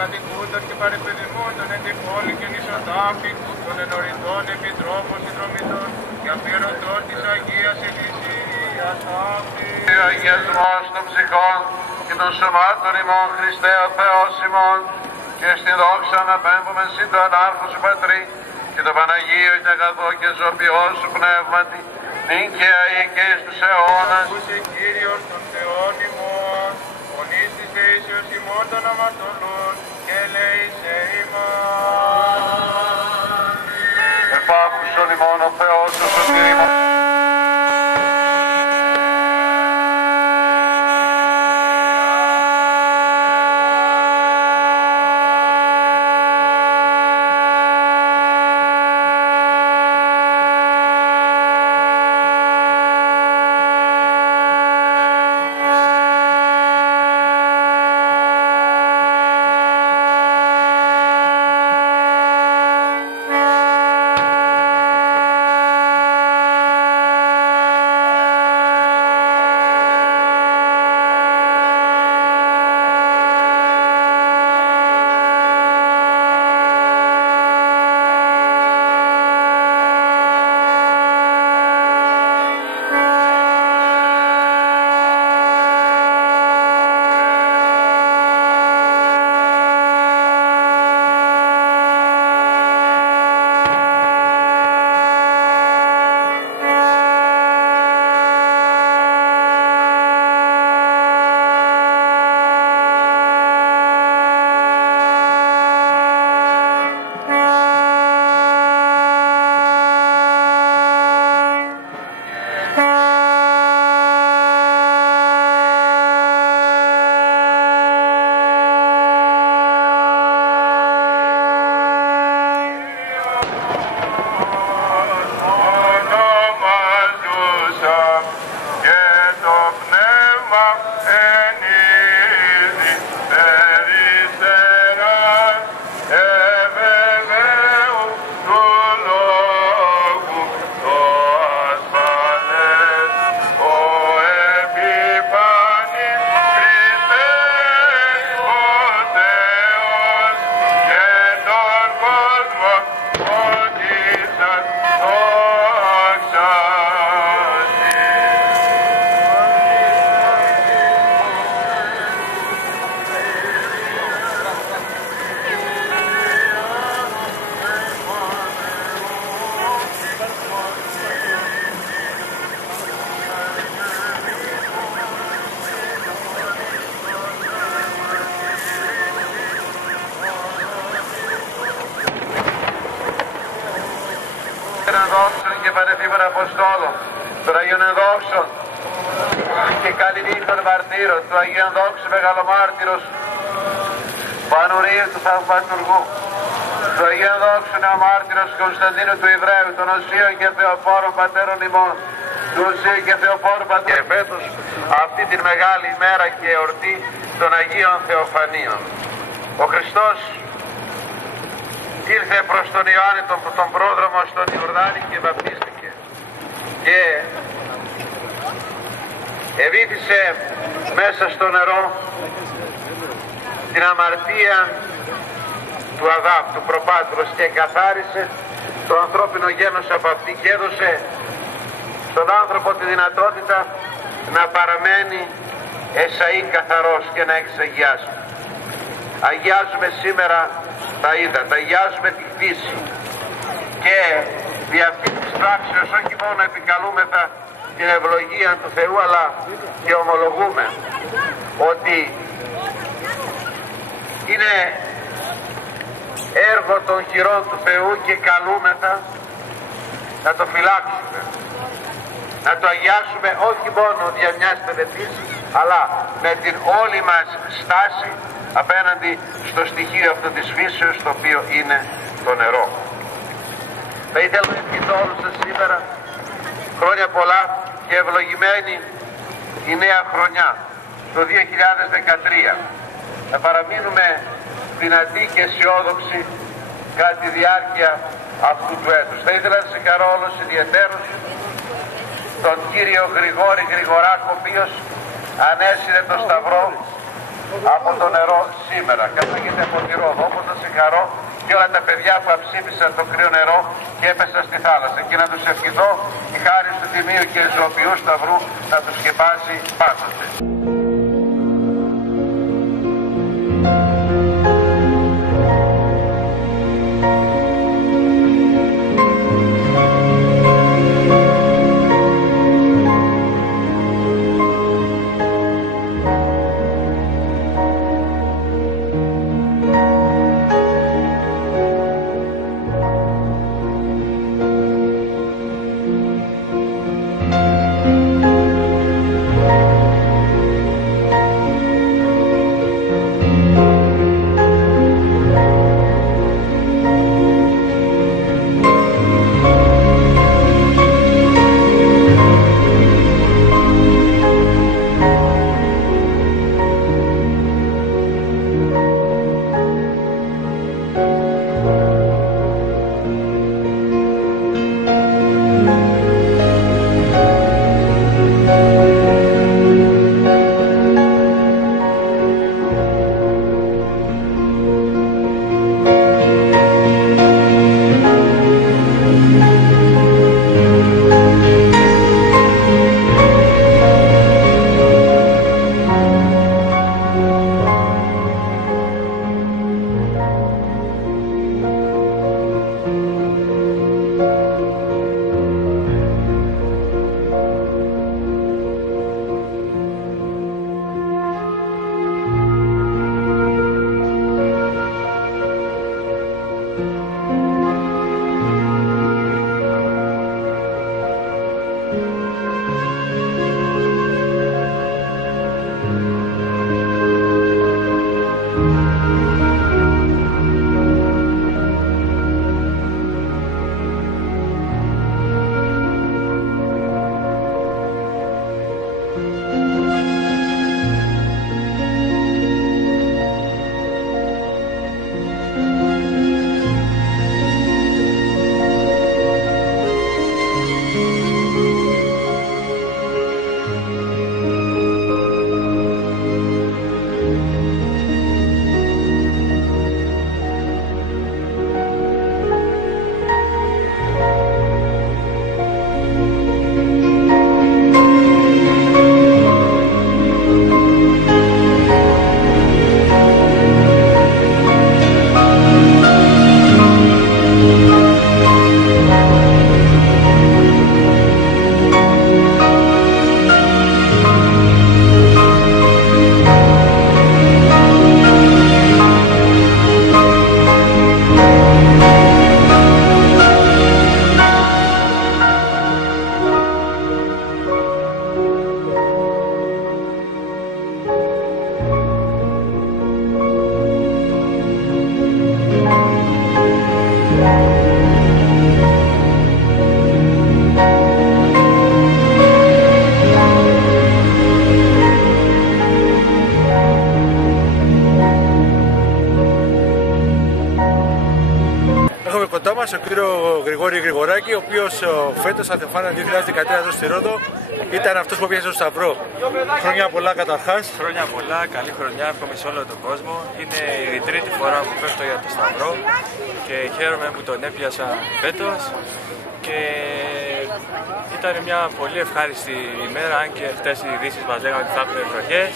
κατοικούντων και παρεπαιδημούντων εν τη πόλη και νησοτάφη, των ενωρητών επιτρόπων συνδρομητών και αφιερωτών της Αγίας Εκκλησίας αυτή. Αγιασμός των ψυχών και των σωμάτων ημών, Χριστέ ο Θεός ημών, και στην δόξα να πέμπουμε συν το Ανάρχο σου Πατρί και το Παναγίο και αγαθό και ζωοποιό σου πνεύματι, νυν και αεί και εις τους αιώνας. Ακούσε Κύριος των Θεών ημών, φωνής της δεήσεως ημών των αμαρτωλών, και λέει σε ημών. Επάκουσον ημών ο Θεός ο σωτήρ ημών. Δόξων και πανεφήμων Αποστόλων, των Αγίων Ενδόξων και καλλινύχτων μαρτύρων, του Αγίου Ενδόξου Μεγαλομάρτυρος Πανουρίου του Θαυματουργού, του Αγίου Ενδόξου Νεομάρτυρος Κωνσταντίνου του Ιδραίου, των Οσίων και Θεοφόρων Πατέρων ημών, του Οσίου και Θεοφόρου Πατέρων. Και φέτος αυτή την μεγάλη ημέρα και εορτή των Αγίων Θεοφανίων. Ο Χριστός ήρθε προς τον Ιωάννη τον πρόδρομο στον Ιορδάνη και βαπτίστηκε και ευήθησε μέσα στο νερό την αμαρτία του Αδάμ, του προπάτρος, και καθάρισε το ανθρώπινο γένος από αυτή και έδωσε στον άνθρωπο τη δυνατότητα να παραμένει εσαΐ καθαρός και να εξαγιάσει. Αγιάζουμε σήμερα τα ύδατα, αγιάζουμε τη φύση και δι' αυτή της πράξεως όχι μόνο επικαλούμεθα την ευλογία του Θεού, αλλά και ομολογούμε ότι είναι έργο των χειρών του Θεού και καλούμεθα να το φυλάξουμε, να το αγιάσουμε όχι μόνο δια μιας τελετής, αλλά με την όλη μας στάση απέναντι στο στοιχείο αυτό της φύσεως, το οποίο είναι το νερό. Θα ήθελα να ευχηθώ όλους σας σήμερα χρόνια πολλά και ευλογημένη η νέα χρονιά, το 2013. Θα παραμείνουμε δυνατοί και αισιόδοξοι κατά τη διάρκεια αυτού του έτους. Θα ήθελα να συγχαρώ όλους ιδιαιτέρως τον κύριο Γρηγόρη Γρηγοράκο, ο οποίος ανέσυρε το σταυρό από το νερό σήμερα. Καθάγεται από τη Ρόδο, όπως να συγχαρώ και όλα τα παιδιά που αψήφισαν το κρύο νερό και έπεσαν στη θάλασσα. Και να τους ευχηθώ η χάρη του Τιμίου και Ζωοποιού Σταυρού να τους σκεπάσει πάντοτε. Κοντά μας ο κύριο Γρηγόρη Γρηγοράκη, ο οποίος φέτος Αθεφάνα 2013 εδώ στη Ρόδο ήταν αυτός που πιάσε στο Σταυρό. Χρόνια πολλά καταρχάς. Χρόνια πολλά, καλή χρονιά, εύχομαι σε όλο τον κόσμο. Είναι η τρίτη φορά που πέφτω για το Σταυρό και χαίρομαι που τον έπιασα φέτος. Και ήταν μια πολύ ευχάριστη ημέρα, αν και χτες οι ειδήσεις μας λέγανε ότι θα έχουμε βροχές.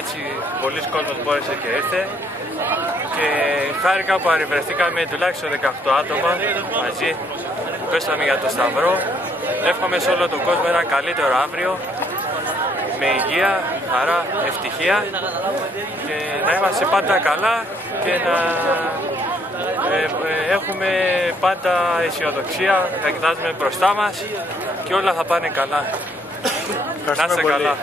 Έτσι πολλοί κόσμος μπόρεσε και ήρθε. Και χάρηκα που παρευρεθήκαμε τουλάχιστον 18 άτομα μαζί, πέσαμε για το Σταυρό. Εύχομαι σε όλο τον κόσμο ένα καλύτερο αύριο, με υγεία, χαρά, ευτυχία και να είμαστε πάντα καλά και να έχουμε πάντα αισιοδοξία, να κοιτάζουμε μπροστά μας και όλα θα πάνε καλά. Να είστε καλά.